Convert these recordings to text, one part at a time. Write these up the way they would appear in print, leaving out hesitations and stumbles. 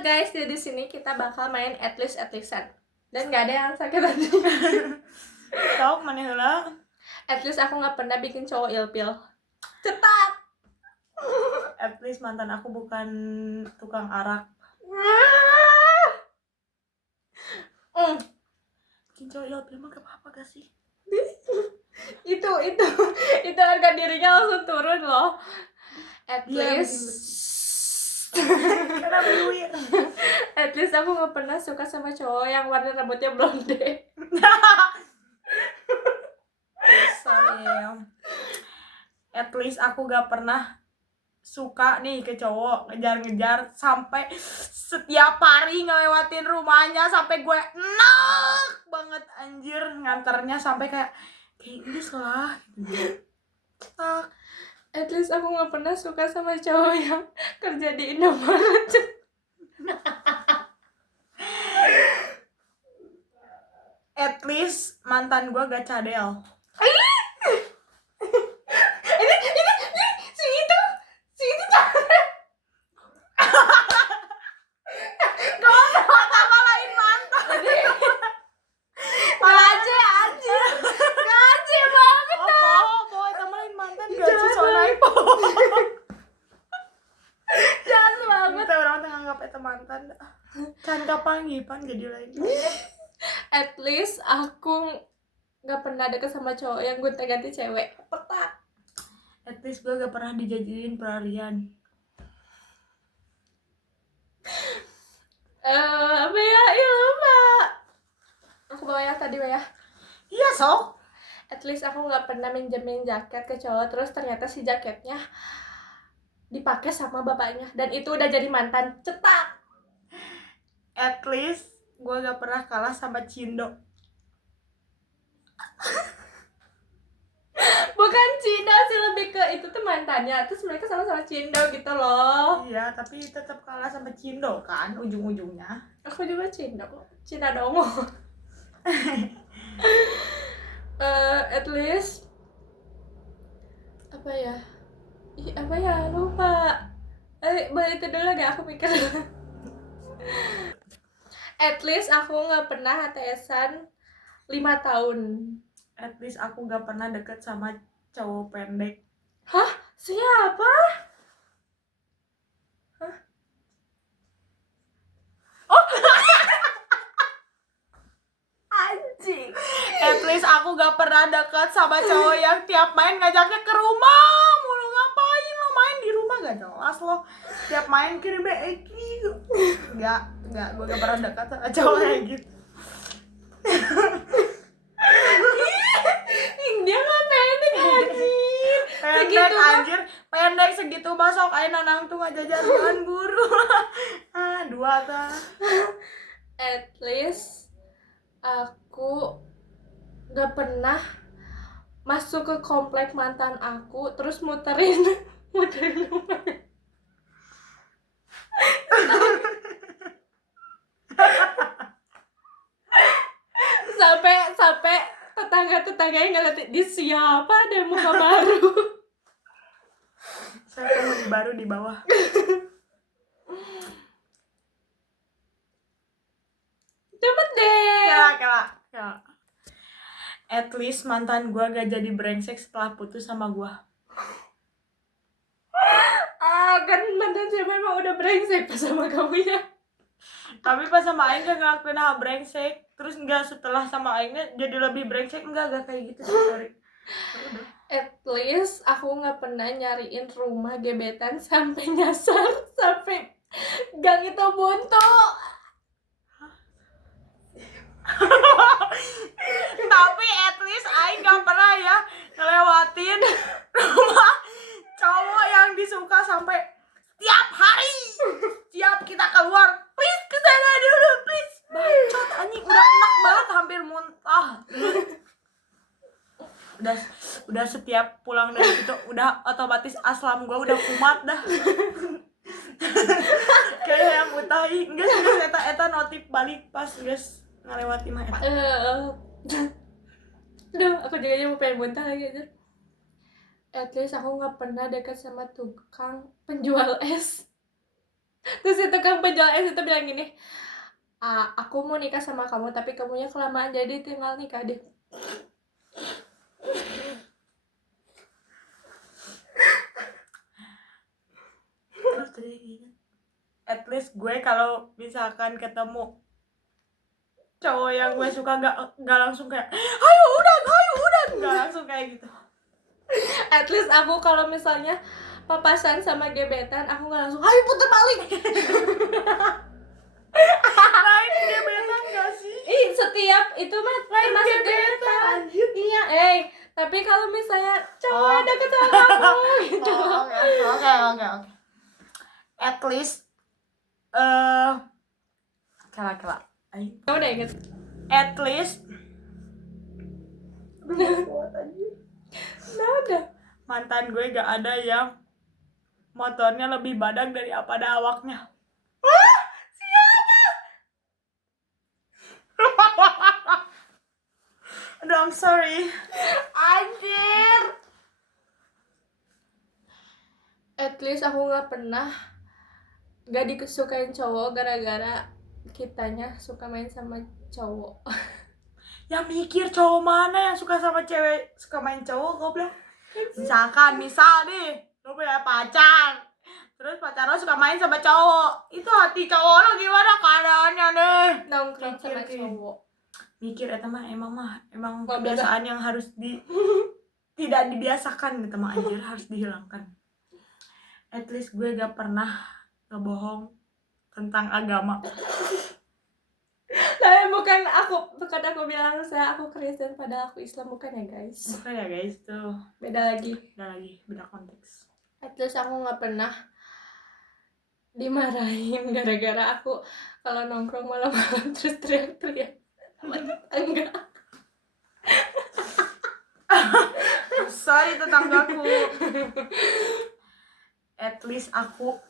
guys, di sini kita bakal main at least-an. Dan nggak ada yang sakit hati. Sok mana heula? At least aku nggak pernah bikin cowok ilpil. Cetak. At least mantan aku bukan tukang arak. Bikin cowok ilpil mah gak apa-apa gak sih? itu harga dirinya langsung turun loh. At Dia least karena duit. At least aku nggak pernah suka sama cowok yang warna rambutnya blonde. Sorry. At least aku gak pernah suka nih ke cowok ngejar-ngejar sampai setiap hari ngelewatin rumahnya sampai gue enak banget anjir nganternya sampai kayak Inggris lah gitu. At least aku nggak pernah suka sama cowok yang kerja di Indomaret. At least mantan gue gak cadel. si itu jangan. Apa lain mantan? Gaje banget. Apa itu lain mantan gaji sonai po. Jahat banget. Kita orang nganggap itu mantan. Can kapanggipan jadi lain. At least aku nggak pernah deket sama cowok yang gonta-ganti cewek. Petak. At least gue gak pernah dijadiin pelarian. Apa ya? Ya lupa. Aku bawa yang tadi ya. Iya sok. At least aku nggak pernah minjemin jaket ke cowok terus ternyata si jaketnya dipakai sama bapaknya dan itu udah jadi mantan. Cetak. At least gue gak pernah kalah sama Cindo. Bukan Cindo sih, lebih ke itu tuh mantannya. Terus mereka sama-sama Cindo gitu loh. Iya, tapi tetap kalah sama Cindo kan ujung-ujungnya. Aku juga Cindo kok. Cina dongo. At least apa ya? Apa ya? Lupa. Boleh itu dulu gak? Aku mikir. At least aku nggak pernah HTS-an 5 tahun. At least aku gak pernah deket sama cowok pendek. Hah? Siapa? Hah? Oh! Anjing. At least aku gak pernah deket sama cowok yang tiap main ngajaknya ke rumah mulu. Ngapain lo main di rumah gak jelas lo. Tiap main kirim Eki. Gak, gue gak pernah deket sama cowok kayak gitu. Dia mah pendek anjir. Pendek Segitu mah. anjir, pendek segitu masuk ayo nanang tuh ngajajaran guru. 2 tah. At least aku gak pernah masuk ke komplek mantan aku terus muterin rumahnya. sampai tetangga-tetangganya ngeliatin di siapa ada muka baru. Saya penghuni baru di bawah. Cepet deh. Kela. At least mantan gue gak jadi brengsek setelah putus sama gue. Kan mantan siapa emang udah brengsek pas sama kamu ya. Tapi pas sama Aing gak ngelakuin hal brengsek. Terus gak setelah sama Aingnya jadi lebih brengsek. Enggak kayak gitu sih, sorry. At least aku gak pernah nyariin rumah gebetan sampai nyasar, sampai gang itu buntu. Tapi at least Aing gak pernah ya ngelewatin rumah cowok yang disuka sampai tiap hari. Tiap kita keluar, please kesana dulu, please. Bacot anjing, udah enak banget hampir muntah. Udah setiap pulang dari situ udah otomatis aslam gue udah kumat dah. Kayak yang mutahi geus eta notif balik pas geus ngalewati mah eta. Duh, aku juga mau pengen muntah lagi aja. At least aku nggak pernah dekat sama tukang penjual es. Terus si tukang penjual es itu bilang gini, aku mau nikah sama kamu tapi kamunya kelamaan jadi tinggal nikah deh. Terus tadi gini, at least gue kalau misalkan ketemu cowok yang gue suka nggak langsung kayak ayo udah nggak langsung kayak gitu. At least aku kalau misalnya papasan sama gebetan, aku nggak langsung ayo puter balik. Lain gebetan gak sih? Ih, setiap itu mah masih gebetan. Iya, tapi kalau misalnya cowok deket sama kamu gitu. Oke. At least kela Kamu udah inget? at least Nah, udah. mantan gue gak ada yang motornya lebih badak dari apa ada awaknya. Aduh, I'm sorry. Anjir. At least aku nggak disukain cowok gara-gara kitanya suka main sama cowok. Yang mikir cowok mana yang suka sama cewek suka main cowok, goblok. Misal nih lo punya pacar, terus pacar lo suka main sama cowok, itu hati cowok lo gimana keadaannya nih? Nongkrong sama Mikir, cowok. mikir ya teman, emang Nggak kebiasaan yang harus tidak dibiasakan gitu mah, anjir, harus dihilangkan. At least gue gak pernah ngebohong tentang agama. Tapi bukan aku bilang aku Kristen padahal aku Islam, bukan ya guys. Bukan ya guys, tuh Beda lagi. beda konteks. At least aku nggak pernah dimarahin gara-gara aku kalau nongkrong malam-malam terus teriak-teriak sama tetangga. Sorry tetanggaku. At least aku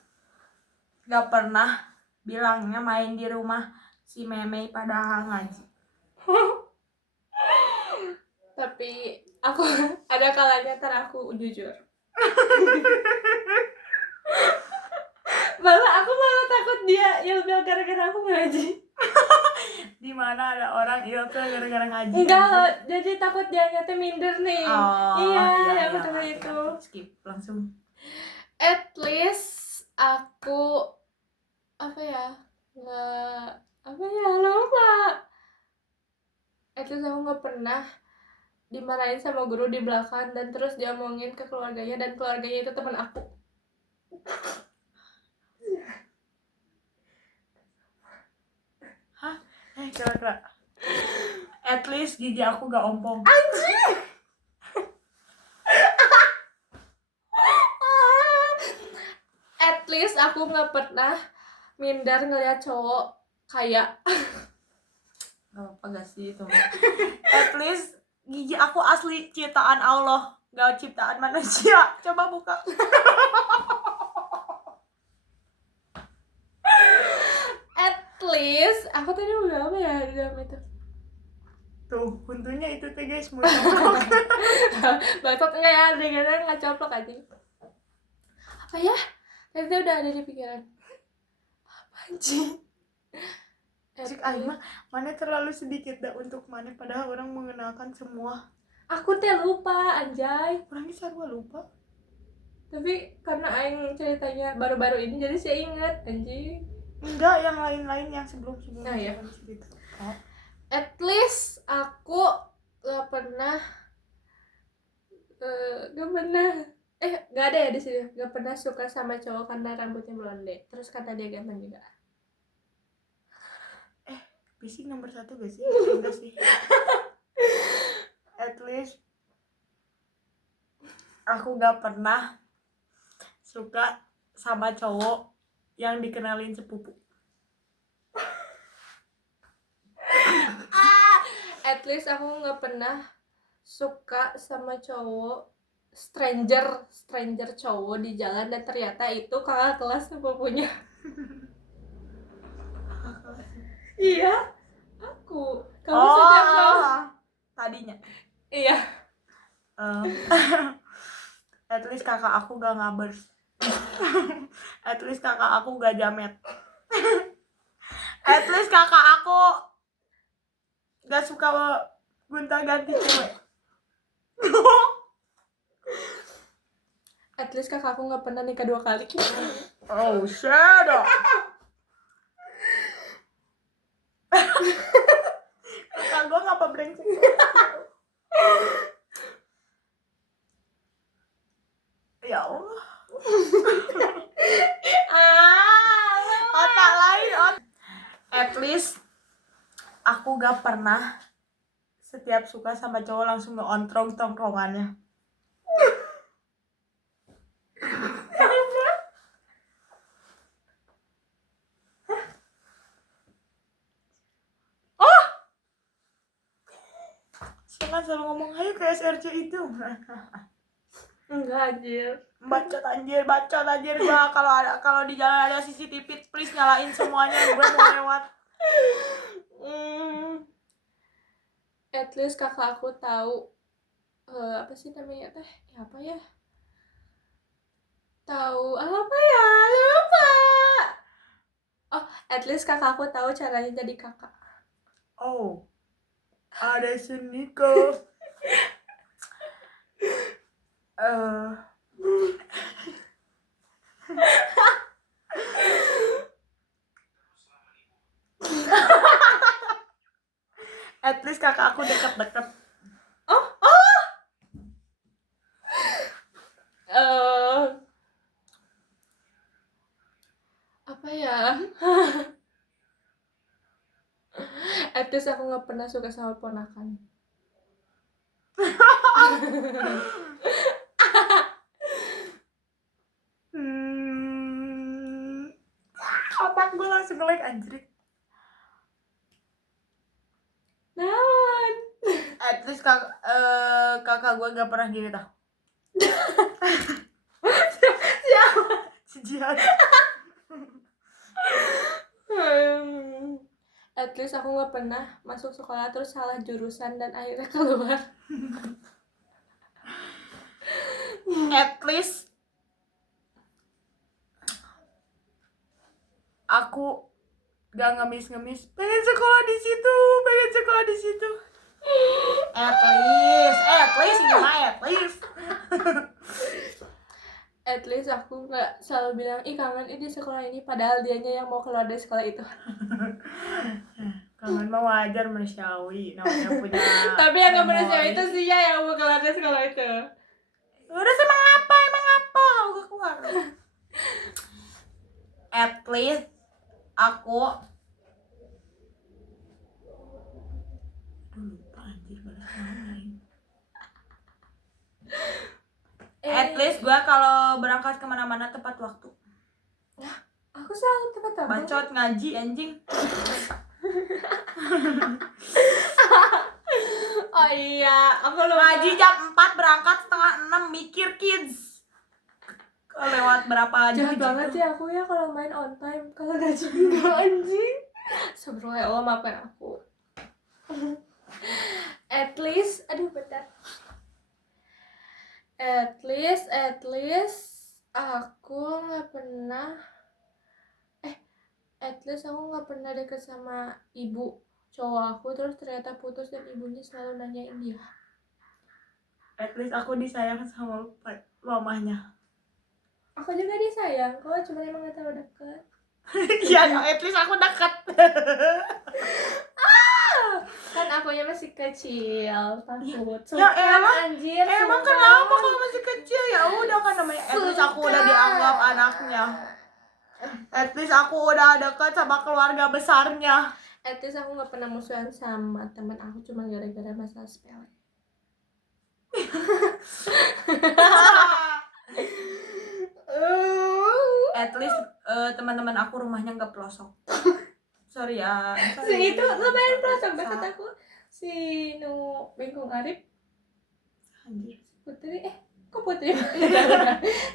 gak pernah bilangnya main di rumah si Meme padahal ngaji. Tapi aku ada kalanya aku jujur. Aku malah takut dia ilfil gara-gara aku ngaji. Di mana ada orang ilfil gara-gara ngaji? Enggak, jadi takut dia nyata minder nih. Iya, yang betul itu. Skip langsung. At least aku lupa. At least aku nggak pernah dimarahin sama guru di belakang dan terus diomongin ke keluarganya dan keluarganya itu teman aku. Hah? Kira-kira. At least gigi aku gak ompong. Anjir. At least aku nggak pernah minder ngeliat cowok kayak. Gak apa gak sih itu. At least gigi aku asli ciptaan Allah, gak ciptaan manusia. Coba buka. At least aku tadi udah apa ya di dalam itu. Tuh, untungnya itu tuh guys. Batot enggak ya, dengerin nggak coplok aja. Apa ya? Tadi udah ada di pikiran. Apa sih? Cik Aima, mana terlalu sedikit dah untuk mana padahal orang mengenalkan semua. Aku teh lupa anjay. Orangnya sarua lupa. Tapi karena aing ceritanya baru-baru ini jadi saya ingat anjing. Enggak, yang lain-lain yang sebelum-sebelumnya. Nah, ya. Gitu. At least aku gak pernah gak ada ya di sini. Gak pernah suka sama cowok karena rambutnya blonde. Terus kata dia ganteng juga. Fisik nomor 1 gak sih? Enggak sih. At least aku gak pernah suka sama cowok yang dikenalin sepupu. At least aku gak pernah suka sama cowok stranger cowok di jalan dan ternyata itu kakak kelas sepupunya. Iya, aku. Kamu suka belum? Tadinya. Iya. At least kakak aku gak ngabers. At least kakak aku gak jamet. At least kakak aku gak suka gonta-ganti cewek. At least kakakku nggak pernah nikah 2 kali. Oh shit. Kakak gue ngapa brengsek? Ya Allah. Otak lain. At least aku gak pernah setiap suka sama cowok langsung nge-ontrong tongkrongannya. Siapa selalu ngomong ayo ke SRC itu. Enggak anjir. Bacot anjir gua kalau di jalan ada CCTV please nyalain semuanya, gue mau lewat. At least kakak aku tahu apa sih namanya teh? Ya apa ya? Tahu apa ya? Lupa. Oh, at least kakak aku tahu caranya jadi kakak. Oh, ada Sunika. At least kakak aku deket-deket. Apa ya? At least aku nggak pernah suka sama ponakan. Otak gue langsung nge-lag anjir. Naon? At least kakak gue gak pernah gini tau. Siapa? Si Jihan. At least aku nggak pernah masuk sekolah terus salah jurusan dan akhirnya keluar. At least aku gak ngemis-ngemis pengen sekolah di situ. At least ini mah at least. At least aku nggak selalu bilang ih kangen di sekolah ini padahal dianya yang mau keluar dari sekolah itu. Kangen mah wajar manusiawi, namanya punya. Tapi yang nggak manusiawi itu sih ya yang mau keluar dari sekolah itu. Udah sih emang apa udah keluar. At least aku lupa anjir balas lain. At least gue kalau berangkat kemana-mana tepat waktu. Aku selalu tepat waktu. Bacot ngaji anjing. Oh iya, aku lupa. Ngaji jam 4 berangkat setengah 6 mikir kids. Lewat berapa jam? Jahat banget ya aku ya kalau main on time, kalau gaji enggak anjing. Sebelumnya ya Allah maafkan aku. At least, aduh bentar. At least aku nggak pernah at least aku nggak pernah deket sama ibu cowok aku terus ternyata putus dan ibunya selalu nanyain dia. At least aku disayang sama mamahnya. Aku juga disayang kok, cuma emang nggak terlalu deket. Iya, at least aku dekat. Kan akunya masih kecil, takut. Ya emang anjir. Emang kenapa kalau masih kecil? Ya udah kan namanya at least aku udah dianggap anaknya. At least aku udah dekat sama keluarga besarnya. At least aku nggak pernah musuhan sama teman aku cuma gara-gara masalah sepele. At least teman-teman aku rumahnya nggak pelosok. Sorry ya. Si itu lumayan pelosok deket aku. Si Nu Bengkong Arif. Anjir. Putri kok Putri?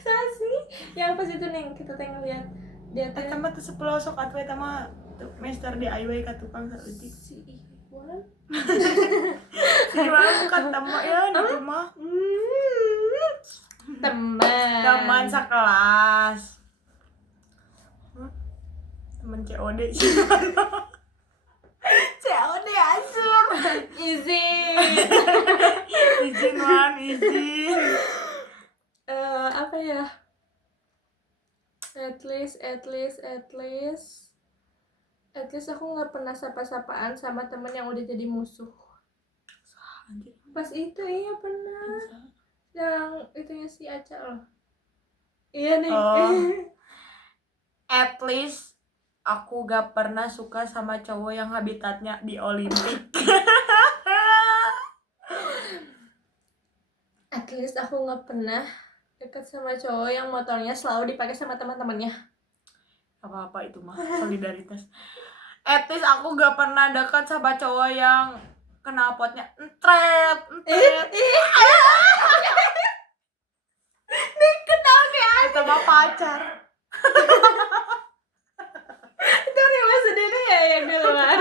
Sasi yang pas itu neng kita tengok lihat dia Eta mah teu sepelosok atuh eta mah master DIY ka tukang saeutik. si Iwan. Si Iwan bukan tamu ya di rumah. Teman sekelas. Temen COD sih. COD hancur. Izin. Izin man, izin. Apa ya? At least aku nggak pernah sapa-sapaan sama temen yang udah jadi musuh. Anjir. Pas itu iya pernah. Yang itunya si Aca loh. Iya nih. At least aku gak pernah suka sama cowok yang habitatnya di Olimpik. At least aku nggak pernah dekat sama cowok yang motornya selalu dipakai sama teman-temannya. Apa-apa itu mah solidaritas. At least aku gak pernah dekat sama cowok yang knalpotnya entret. Dikenal kayak Itu mah pacar. itu Rima sendiri ya yang di luar.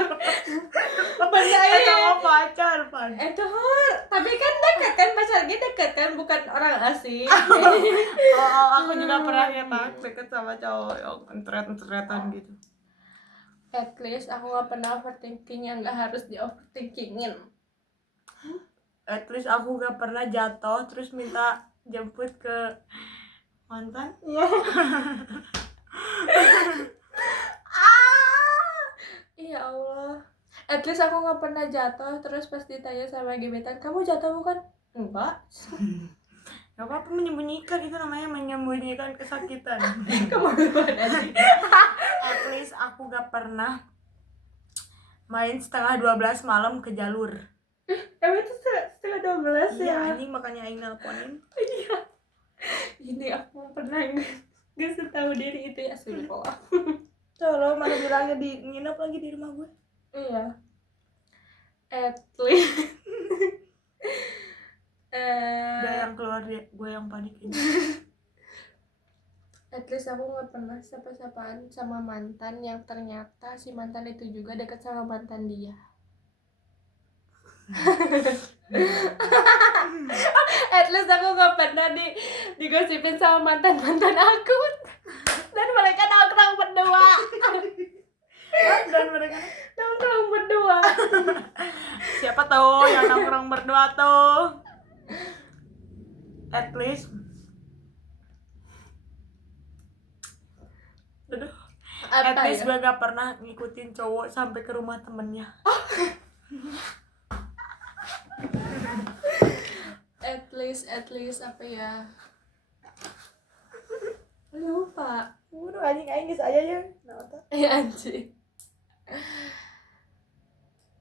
Itu mah pacar, Pan. Itu tapi kan dekat kan, pacarnya dekat kan, bukan orang asing. Aku juga pernah deket sama cowok yang entret-entretan gitu. At least aku gak pernah overthinking yang gak harus di overthinkingin. At least aku gak pernah jatuh terus minta jemput ke mantan. Ya Allah. At least aku gak pernah jatuh terus pas ditanya sama gebetan, kamu jatuh bukan? Enggak. Gak apa-apa menyembunyikan, itu namanya menyembunyikan kesakitan. Kemaluan aja. At least aku gak pernah main setengah 12 malam ke jalur. Emang itu setengah 12 ya? Iya anjing, makanya aing nelponin. Iya. Ini aku pernah gak setahu diri itu ya, astagfirullah. Coba mana bilangnya di nginep lagi di rumah gue. Iya. At least Udah yang keluar dia, gue yang panik ini. at least aku gak pernah sapa-sapaan sama mantan yang ternyata si mantan itu juga dekat sama mantan dia. At least aku gak pernah digosipin sama mantan-mantan aku. Dan mereka nongkrong berdua. Dan mereka Nongkrong berdua. siapa tahu yang nongkrong berdua tuh. At least at least gue gak pernah ngikutin cowok sampai ke rumah temennya. At least apa ya? Lupa. Udah anjing aing geus aya ya. Anjing.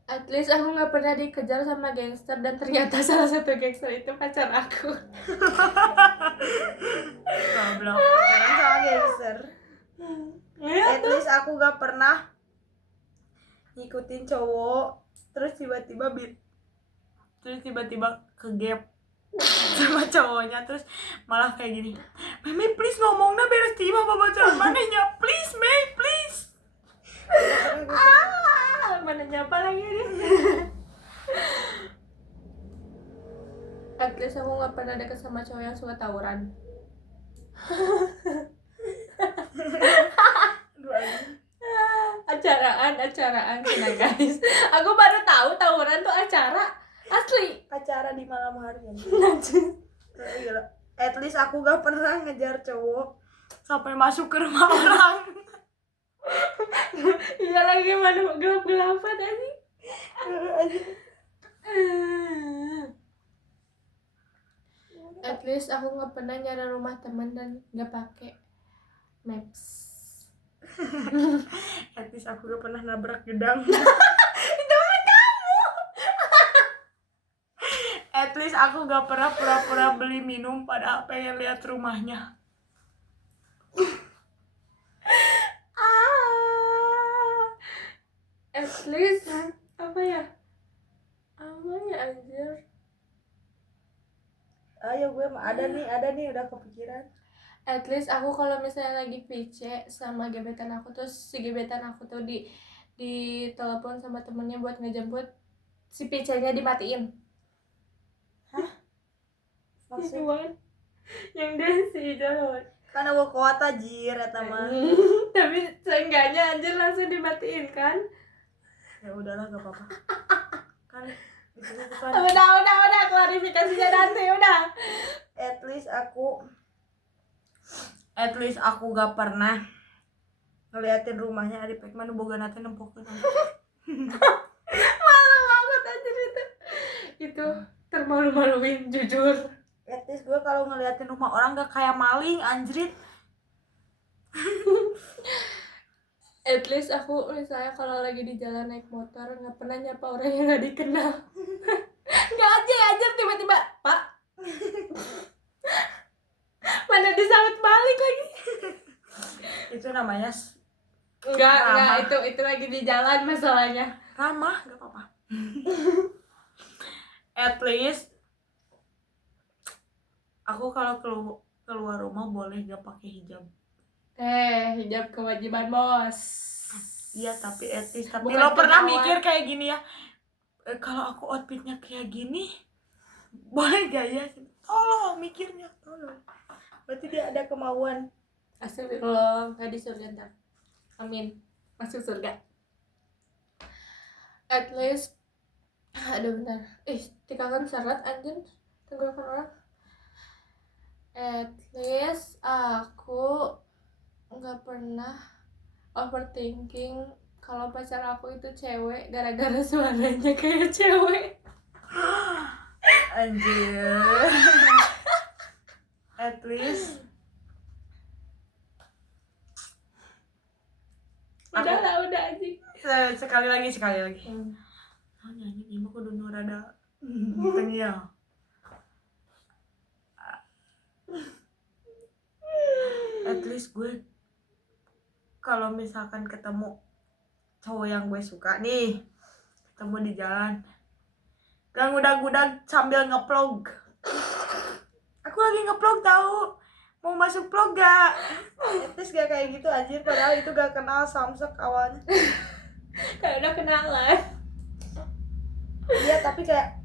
At least aku nggak pernah dikejar sama gangster dan ternyata salah satu gangster itu pacar aku. Goblok, pacaran sama gangster. At least aku gak pernah ngikutin cowok terus tiba-tiba ke gap sama cowoknya, terus malah kayak gini, Mei please ngomongnya beres tiba baca manehnya, please Mei please. Mana nyapa lagi nih. At least aku nggak pernah deket sama cowok yang suka tawuran. acaraan nah guys, aku baru tahu tawuran tuh acara asli, Acara di malam hari kan. Gila. At least aku gak pernah ngejar cowok sampai masuk ke rumah orang. Iya lagi mana gelap-gelapan aja. At least aku nggak pernah nyari rumah teman dan nggak pakai maps. At least aku gak pernah nabrak gedang. Itu kan kamu. At least aku gak pernah pura-pura beli minum padahal pengen lihat rumahnya. At least apa ya anjir. Ayo gue mah ada nih udah kepikiran. At least aku kalau misalnya lagi PC sama gebetan aku, terus si gebetan aku tuh di telepon sama temennya buat ngejemput, si PC-nya dimatiin. Hah? Maksudnya? Gimana? Yang dia si jalan. Karena gua kuat anjir eta mah. Tapi seenggaknya anjir langsung dimatiin kan. Ya udahlah gak apa-apa. Kan itu bukan. Udah klarifikasinya nanti udah. At least aku gak pernah ngeliatin rumahnya Adi Pekman boga nate nempokeun. Malu banget anjir itu. Itu termalu-maluin jujur. At least gue kalau ngeliatin rumah orang gak kayak maling anjrit. At least aku misalnya kalau lagi di jalan naik motor nggak pernah nyapa orang yang nggak dikenal. Nggak aja tiba-tiba Pak. Mana disambut balik lagi. Itu namanya Enggak, itu lagi di jalan masalahnya. ramah, gak apa-apa. At least aku kalau keluar rumah boleh gak pakai hijab. Hijab kewajiban bos. Iya tapi at least tapi Bukan lo pernah kemauan. mikir kayak gini ya, kalau aku outfitnya kayak gini boleh gak ya? Tolong mikirnya, tolong. Berarti dia ada kemauan. Astagfirullah, nggak di surga ntar. Amin, masuk surga. At least, aduh benar. Tikakan syarat anjir tenggorokan orang. At least aku nggak pernah overthinking kalau pacar aku itu cewek gara-gara suaranya kayak cewek. Anjir. At least Udah anjing. sekali lagi. Oh nyanyi ini mah kudu nu rada tengil. At least gue kalau misalkan ketemu cowok yang gue suka nih, ketemu di jalan, gak ngudag-ngudag sambil ngeplog. Aku lagi ngeplog tahu, mau masuk vlog gak? At least gak kayak gitu anjir, padahal itu gak kenal samsek awalnya. Kayak udah kenalan. Iya tapi kayak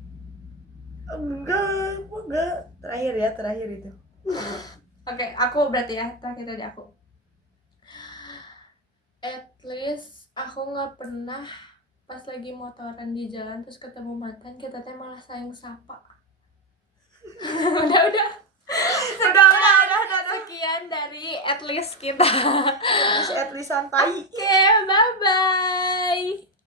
enggak terakhir itu. Oke, aku berarti ya terakhir tadi aku. At least aku nggak pernah pas lagi motoran di jalan terus ketemu mantan kita teh malah saling sapa. udah. Sekian dari at least kita. Terus at least santai. Oke, bye bye.